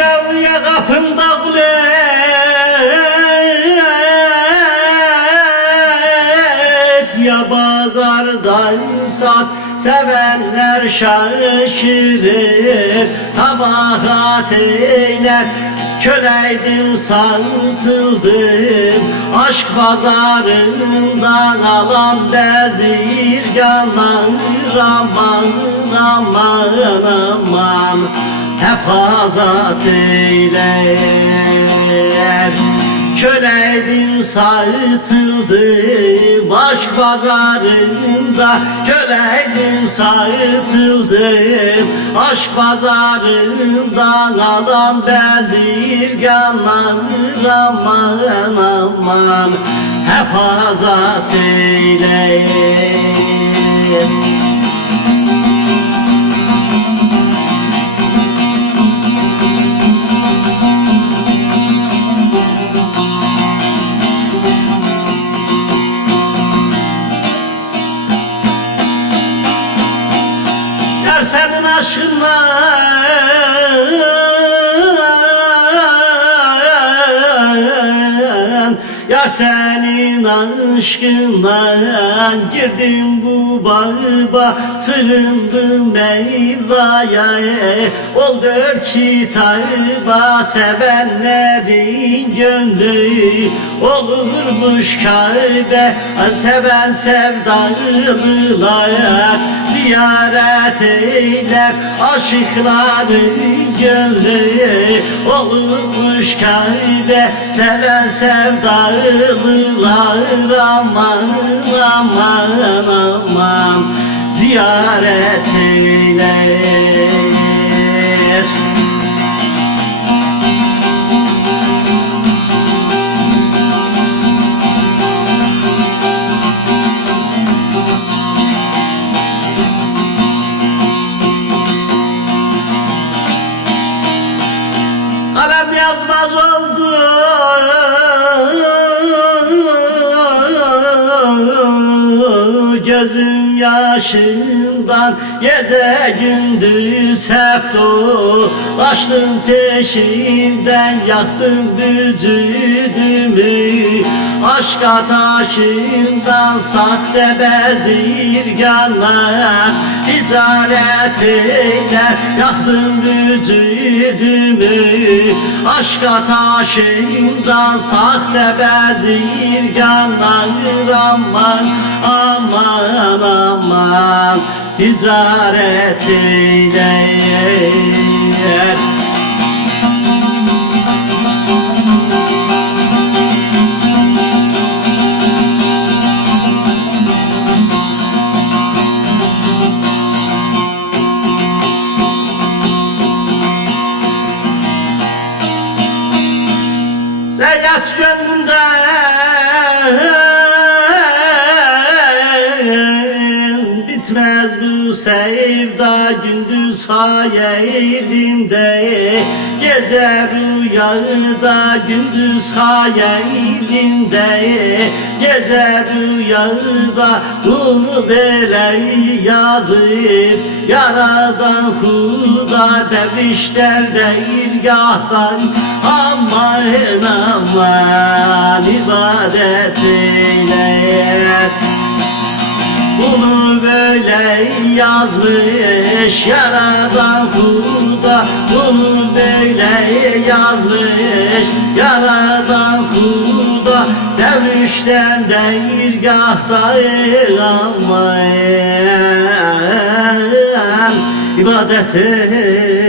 yavruya kapında kul et, ya pazarda sat, sevenler şaşırır. Tabakat eyler, köleydim satıldım. Aşk pazarından alan bezirganlar, aman aman aman hep azat eyler. Köleydim satıldım, aşk pazarında köleydim satıldım. Aşk pazarından alan bezirganlar, aman aman hep azat eyler. Senin aşkınla yar, senin aşkınla girdim bu bağıba, sığındım meyvaya. Ol dört kitaba, sevenlerin gönlü olurmuş Kabe. Seven sevdalılar ziyaret eyler, aşıkların gönlü olurmuş Kabe. Seven sevdalılar aman aman aman ziyaret eyler. Kalem yazmaz oldu gözüm yaşından, gece gündüz hep dolaştım peşinden, yaktım vücudumu aşk ateşinden. Sahte bezirganlar ticaret eyler, yaktım vücudumu aşk ateşinden. Sahte bezirganlar aman aman aman ticaret eyler. Seyyat gönlümden bitmez bu sevda, gündüz hayalimde, gece rüyada. Gündüz hayalimde, gece rüyada. Bunu böyle yazıp yaradan Huda, dervişler dergahtan aman aman ibadet eyler. Bunu böyle yazmış yaradan Huda, bunu böyle yazmış yaradan Huda. Dervişten dergahta aman ibadet eyler.